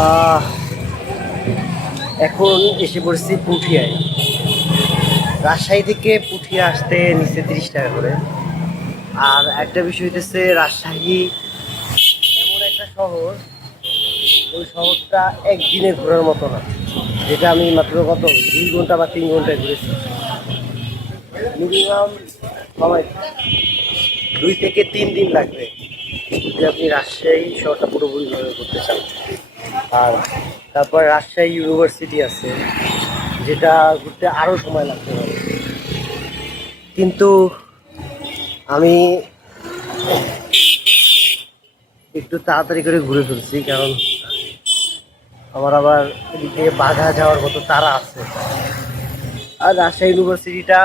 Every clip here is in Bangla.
আহ, এখন এসে পড়েছি পুঠিয়ায়। রাজশাহী থেকে পুঠিয়া আসতে নিচে 30 টাকা করে। আর একটা বিষয় হইতেছে, রাজশাহী এমন একটা শহর, ওই শহরটা একদিনে ঘোরার মতো না। যেটা আমি মাত্র 2 ঘন্টা বা 3 ঘন্টায় ঘুরেছি। মিনিমাম সময় 2 থেকে 3 দিন লাগবে যদি আপনি রাজশাহী শহরটা পুরোপুরি করতে চান। আর তারপর রাজশাহী ইউনিভার্সিটি আছে, যেটা ঘুরতে আরও সময় লাগতে পারে। কিন্তু আমি একটু তাড়াতাড়ি করে ঘুরে ফেলছি, কারণ আমার আবার এদিক থেকে বাঘা যাওয়ার মতো তাড়া আছে। আর রাজশাহী ইউনিভার্সিটিটা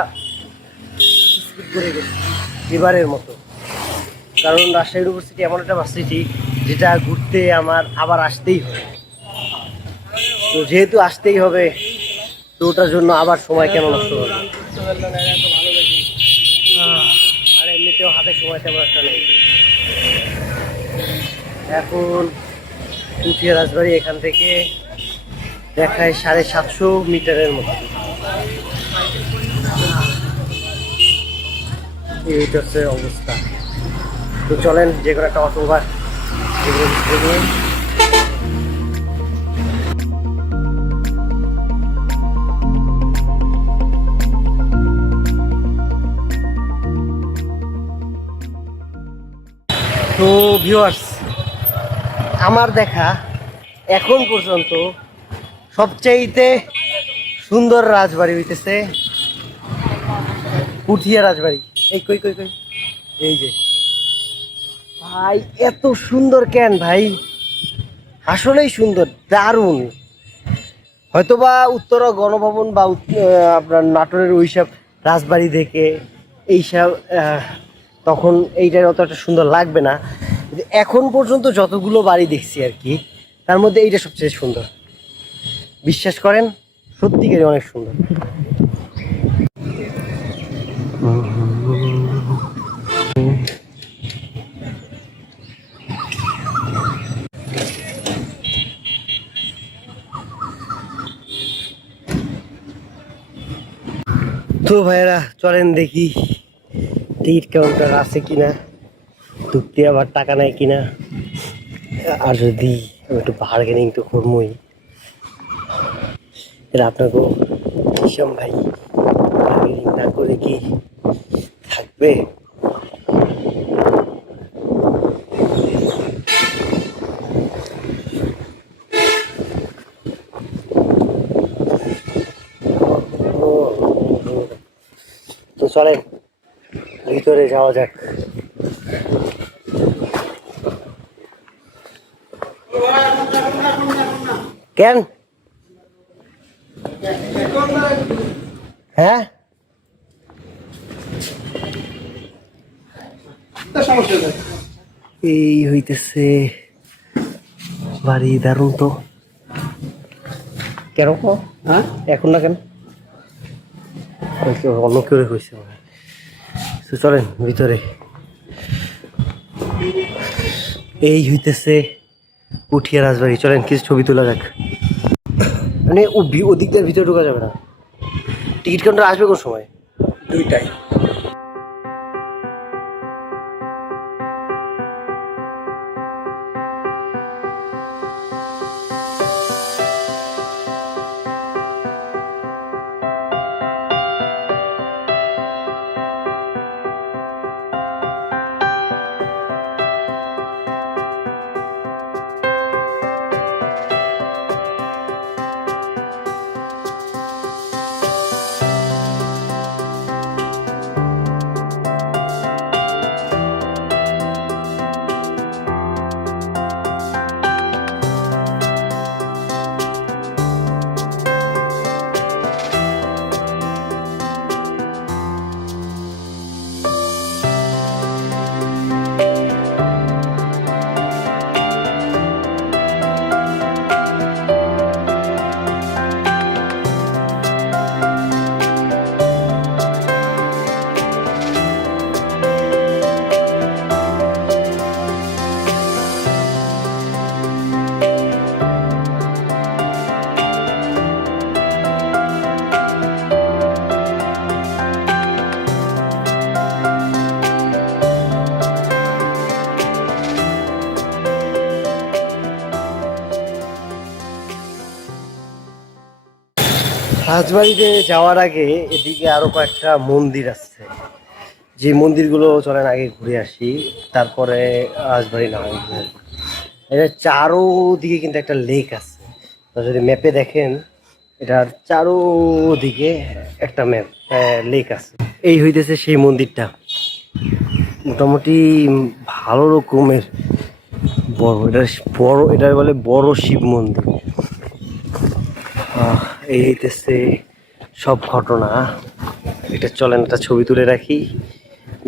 স্কিপ করে গেছি এবারের মতো, কারণ রাজশাহী ইউনিভার্সিটি এমন একটা ভার্সিটি যেটা ঘুরতে আমার আবার আসতেই হবে। তো যেহেতু আসতেই হবে, তো ওটার জন্য আবার সময় কেন নষ্ট হবে। আর এমনিতেও হাতে সময় তেমন একটা নেই। এখন পুঠিয়া রাজবাড়ি এখান থেকে দেখায় 750 মিটারের মতো। এইটা হচ্ছে অবস্থা। তো চলেন যে কোনো একটা অটো বা নিয়ে। তো ভিউয়ার্স, আমার দেখা এখন পর্যন্ত সবচাইতে সুন্দর রাজবাড়ি হইতেছে পুঠিয়া রাজবাড়ি। এই কই কই কই, এই যে ভাই, এত সুন্দর কেন ভাই? আসলেই সুন্দর, দারুণ। হয়তোবা উত্তরা গণভবন বা আপনার নাটোরের ওইসব রাজবাড়ি থেকে এইসব তখন এইটার অত একটা সুন্দর লাগবে না। কিন্তু এখন পর্যন্ত যতগুলো বাড়ি দেখছি আর কি, তার মধ্যে এইটা সবচেয়ে সুন্দর। বিশ্বাস করেন, সত্যিকারই অনেক সুন্দর। তো ভাইয়েরা, চলেন দেখি টিকিট কাউন্টার আছে কিনা, ঢুকতে আবার টাকা নেয় কিনা। আর যদি আমি একটু বার্গেনিং তো করবোই, এটা আপনাকেও কিসম ভাই, বার্গেনিং না করে কি থাকবে? তো চলেন ভিতরে যাওয়া যাক। কেন? হ্যাঁ, এই হইতেছে বাড়ি, দারুণ তো। কেন? হ্যাঁ, এখন না কেন? অন্য কেউ হয়েছে। তো চলেন ভিতরে। এই হইতেছে পুঠিয়া রাজবাড়ি। চলেন কিছু ছবি তোলা যাক। মানে ওদিক দিয়ে ভিতরে ঢোকা যাবে না। টিকিট কাউন্টার আসবে কোন সময়? 2টায়। রাজবাড়িতে যাওয়ার আগে এদিকে আরো কয়েকটা মন্দির আছে, যে মন্দিরগুলো চলেন আগে ঘুরে আসি, তারপরে রাজবাড়ি না হয় ঘুরে আসবো। এটার চারোদিকে কিন্তু একটা লেক আছে। তো যদি ম্যাপে দেখেন, এটার চারোদিকে একটা লেক আছে। এই হইতেছে সেই মন্দিরটা, মোটামুটি ভালো রকমের বড়। এটা বলে বড় শিব মন্দির। এই হইতেছে সব ঘটনা। এটা চলেন একটা ছবি তুলে রাখি,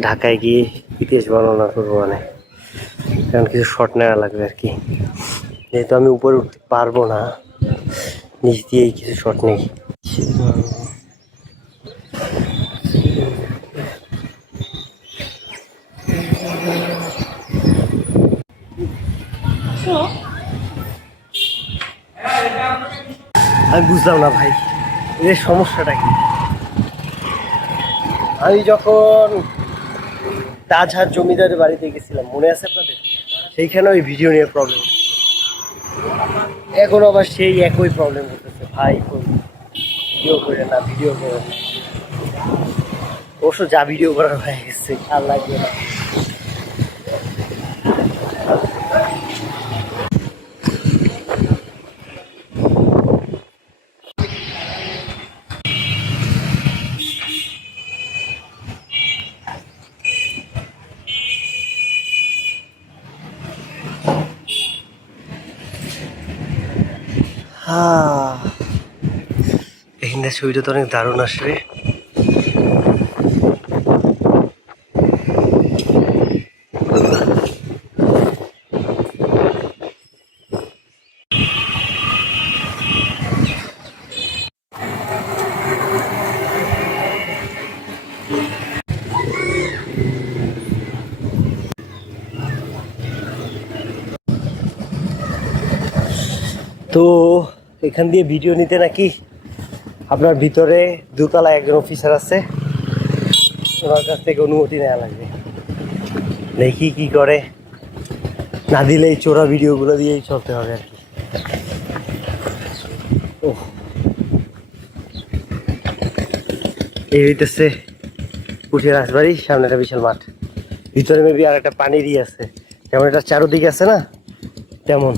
ঢাকায় গিয়ে ইতিহাস বর্ণনা করবো, মানে কারণ কিছু শট নেওয়া লাগবে আর কি। যেহেতু আমি উপরে উঠতে পারবো না, নিচ দিয়েই কিছু শট নেই। আমি বুঝলাম না ভাই, এর সমস্যাটা কি। আমি যখন তাজহাট জমিদারের বাড়িতে গেছিলাম, মনে আছে আপনাদের? সেইখানে ওই ভিডিও নিয়ে প্রবলেম, এখন আবার সেই একই প্রবলেম করতেছে। ভাই ভিডিও করে না, ভিডিও করে না। অবশ্য যা ভিডিও করার হয়ে গেছে, আর লাগবে না। এখানটা ছবিটা তো অনেক দারুণ আসবে। তো এখান দিয়ে ভিডিও নিতে নাকি আপনার ভিতরে দোতলায় একজন অফিসার আছে, ওনার কাছ থেকে অনুমতি নেওয়া লাগবে। দেখি কি করে, না দিলে এই চোরা ভিডিওগুলো দিয়েই চলতে হবে আর কি। ও এই হইতেছে পুঠিয়া রাজবাড়ি, সামনে একটা বিশাল মাঠ, ভিতরে মেবি আর একটা পানিরই আছে, যেমন এটা চারোদিকে আছে না তেমন।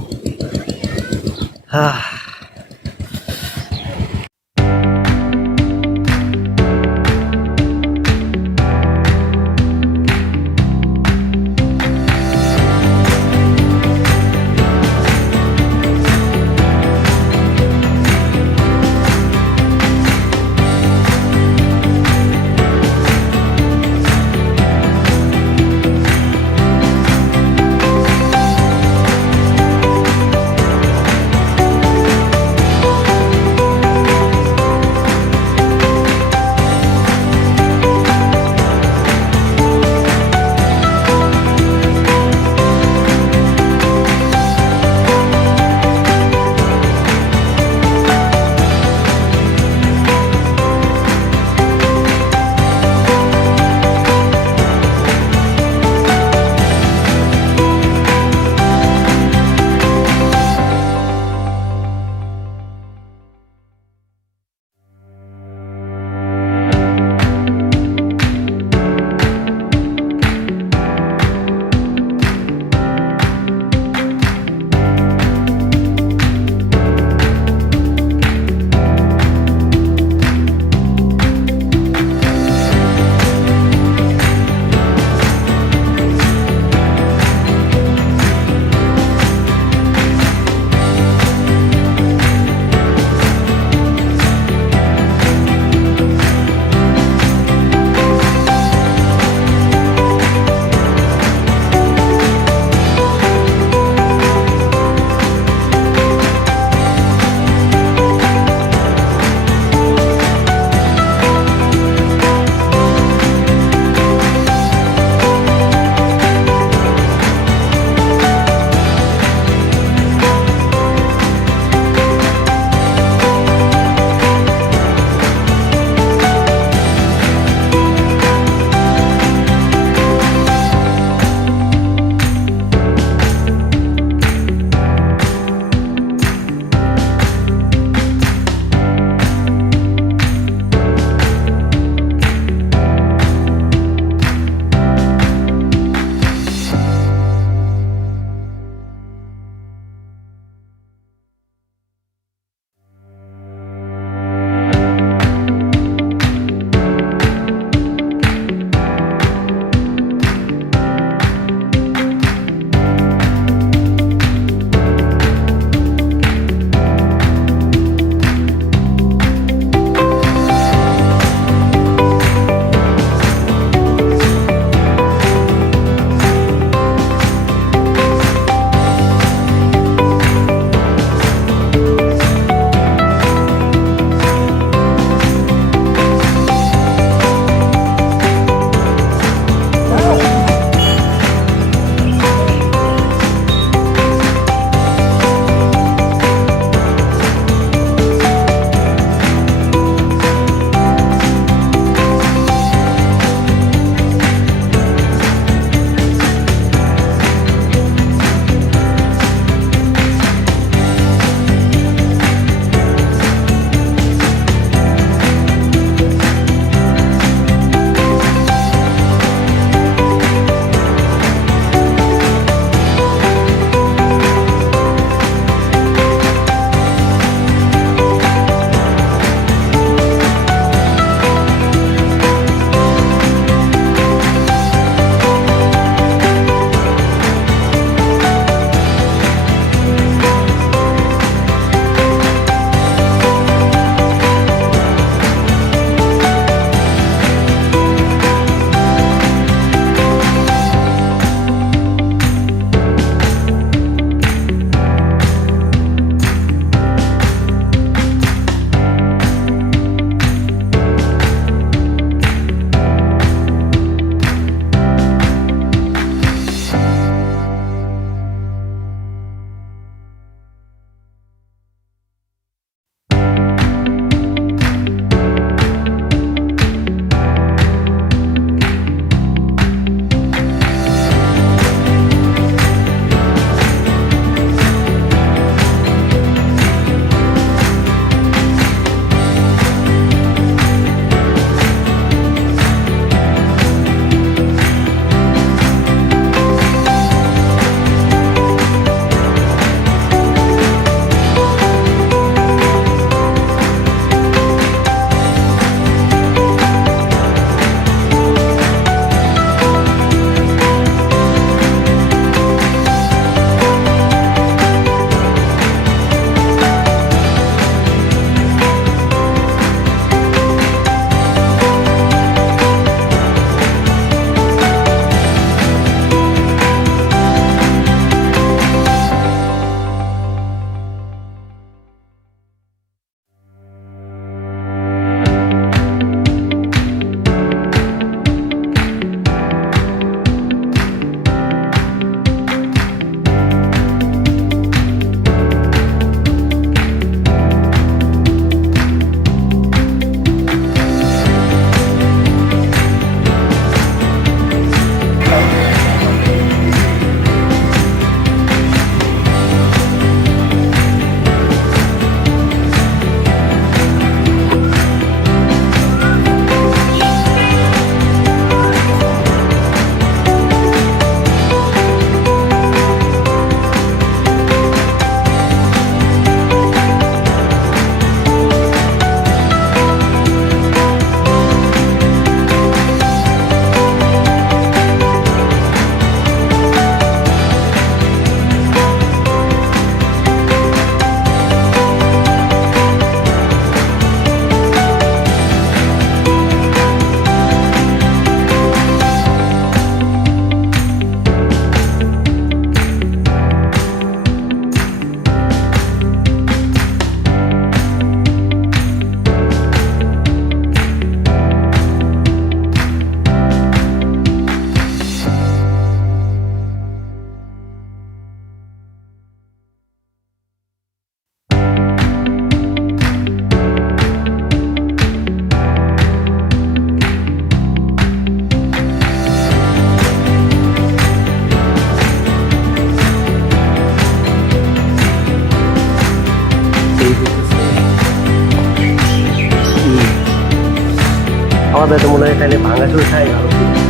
খাওয়া দাওয়া তো মনে হয় তাহলে ভাঙাচুর খাই ভালো ছিল।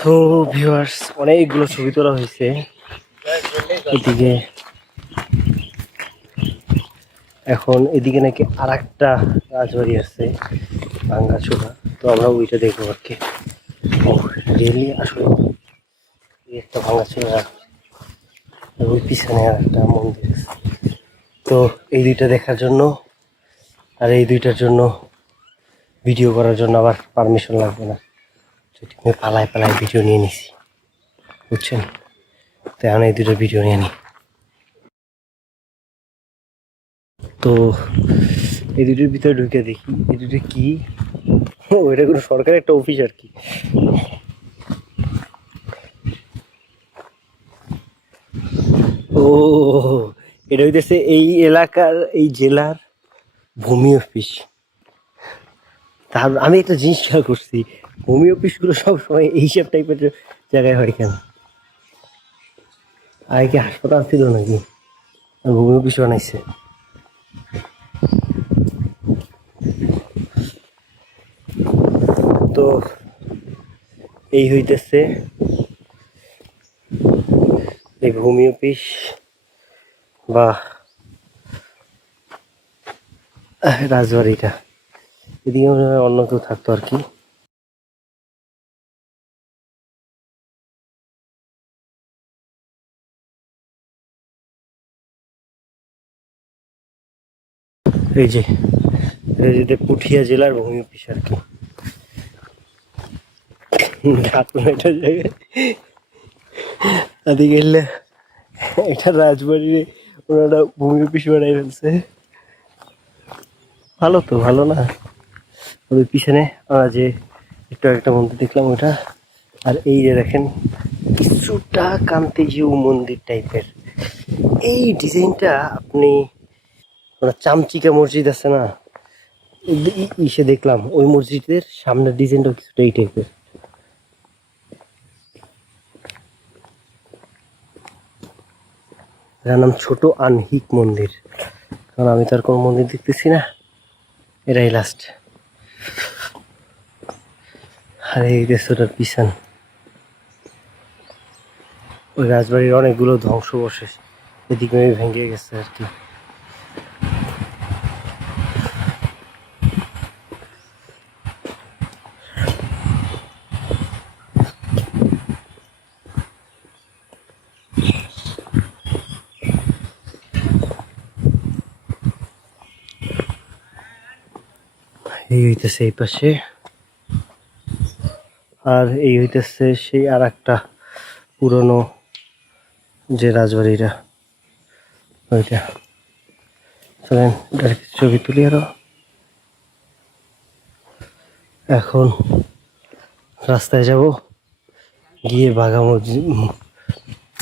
তো ভিউয়ার্স, অনেকগুলো ছবি তোলা হয়েছে। এদিকে এখন এদিকে নাকি আর একটা রাজবাড়ি আছে ভাঙ্গাচোরা, তো আমরা ওইটা দেখবো আর কি। ও রিয়েলি আসলে এই একটা ভাঙ্গাচোরা, ওই পিছনে আর একটা মন্দির আছে। তো এই দুইটা দেখার জন্য আর এই দুইটার জন্য ভিডিও করার জন্য আবার পারমিশন লাগবে না, যদি আমি পালায় পালায় ভিডিও নিয়ে নিছি, বুঝছেন? তো এখন এই দুটো ভিডিও নিয়ে নিই। তো এই দুটোর ভিতরে ঢুকে দেখি এই দুটো কি। ওইটা কোনো সরকারি একটা অফিস আর কি। ও এটা হইতেছে এই এলাকার, এই জেলার ভূমি অফিস। তার আমি একটা জিনিস খেয়াল করছি, ভূমি অফিসগুলো সবসময় এইসব টাইপের জায়গায় হয় কেন? আগে কি হাসপাতাল ছিল নাকি ভূমি অফিস বানাইছে? তো এই হইতেছে এই ভূমি অফিস বা রাজবাড়িটা। এদিকে মনে হয় অন্য কেউ থাকতো আর কি। এই যে এটা পুঠিয়া জেলার ভূমি অফিস আর কি। একটা জায়গায় এদিকে এলে একটা রাজবাড়ির ওনারা ভূমি অফিস বানাই ফেলছে। ভালো তো, ভালো না? ওই পিছনে আমরা যে একটু একটা মন্দির দেখলাম ওটা, আর এই যে দেখেন কিছুটা কান্তিজিউ মন্দির টাইপের এই ডিজাইনটা। আপনি চামচিকা মসজিদ আছে না, ইসে দেখলাম ওই মসজিদের সামনের ডিজাইনটা কিছুটা এই টাইপের। এটার নাম ছোট আনহিক মন্দির, কারণ আমি তো আর কোনো মন্দির দেখতেছি না, এটাই লাস্ট। আর এই ওটার পিছন, ওই রাজবাড়ির অনেকগুলো ধ্বংসবশেষ এদিকে ভেঙে গেছে আর কি। এই হইতেছে এই পাশে, আর এই হইতেছে সেই আর একটা পুরনো যে রাজবাড়িটা ওইটা। চলেন ছবি তুলি আরো। এখন রাস্তায় যাব, গিয়ে বাঘা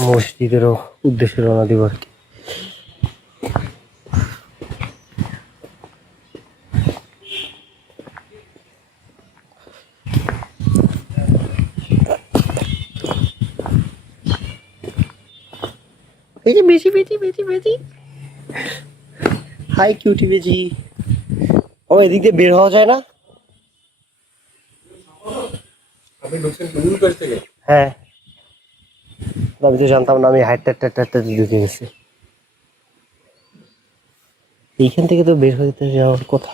মসজিদেরও উদ্দেশ্যে রওনা দিব আর কি। এই যে বেশি বেশি বেশি বেশি হাই কিউটি বেজি। ও এদিক দিয়ে বের হওয়া যায় না? হ্যাঁ, আমি তো জানতাম না, আমি হাইটটা ঢুকে গেছি। এইখান থেকে তো বের হইতে যাওয়ার কথা,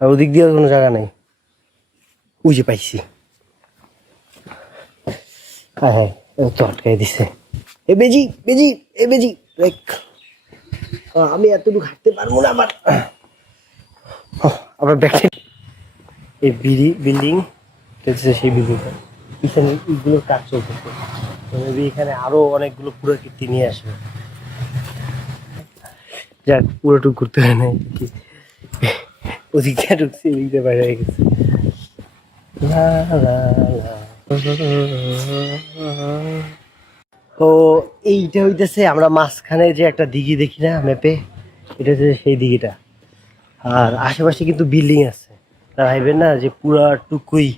আর ওদিক দিয়ে কোনো জায়গা নেই। ওই যে পাইছি, হ্যাঁ হ্যাঁ, তো আটকাই দিছে। এ বেজি বেজি, এ বেজি দেখ, আমি এতটুকু হাঁটতে পারবো না আবার। আবার ব্যাকে এই বিল্ডিং সেই বিল্ডিংটা পিছনে এইগুলোর কাজ চলতেছে। মেবি এখানে আরো অনেকগুলো পুরাকীর্তি নিয়ে আসবে। যাক, পুরোটুকু ঘুরতে হয় নাই কি, ওদিক দিয়ে ঢুকছি এদিক দিয়ে বাইরে হয়ে গেছে। তো এইটা হইতেছে আমরা মাঝখানে যে একটা দিঘি দেখি না ম্যাপে, এটা হচ্ছে সেই দিঘিটা। আর আশেপাশে কিন্তু বিল্ডিং আছে, তা ভাইবেন না যে পুরা টুকুই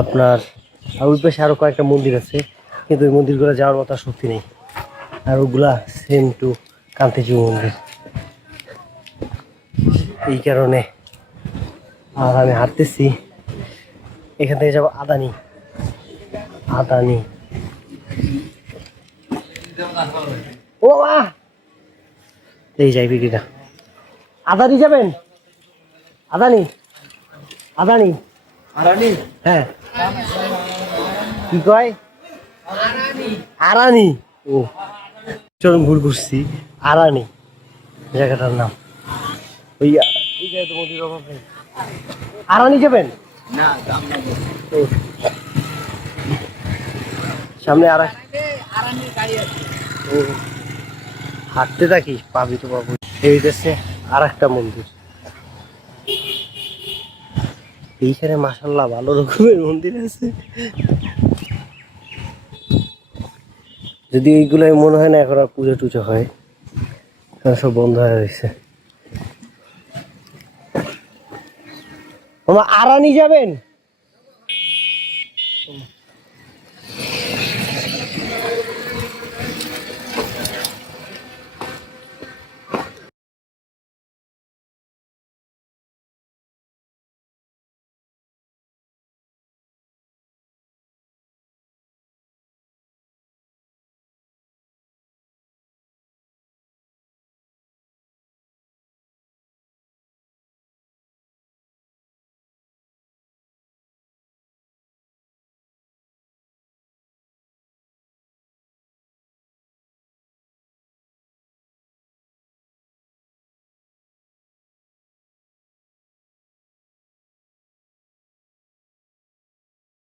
আপনার। আর ওই পাশে আরো কয়েকটা মন্দির আছে, কিন্তু ওই মন্দিরগুলো যাওয়ার মতো শক্তি নেই। আর ওগুলা সেম টু কান্তিজিউ মন্দির, এই কারণে। আর আমি হাঁটতেছি এখান থেকে যাবো আদানি। আদানি ও মা, এই যাই বিক্রিটা। আদানি যাবেন? আদানি আদানি হ্যাঁ কি কয়? আরানি। ও চরম ভুল করছি, আরানি জায়গাটার নাম। ওই ওই জায়গায় তো মোদির অভাব নেই। আরানি যাবেন? ও, সামনে আর ও, হাঁটতে থাকি পাবি তো পাবো। এই দেশে আর একটা মন্দির, এইখানে মাসাল্লাহ ভালো রকমের মন্দির আছে। যদি এইগুলাই মনে হয় না এখন আর পুজো টুজো হয়, এখন সব বন্ধ হয়ে গেছে। আরানি যাবেন?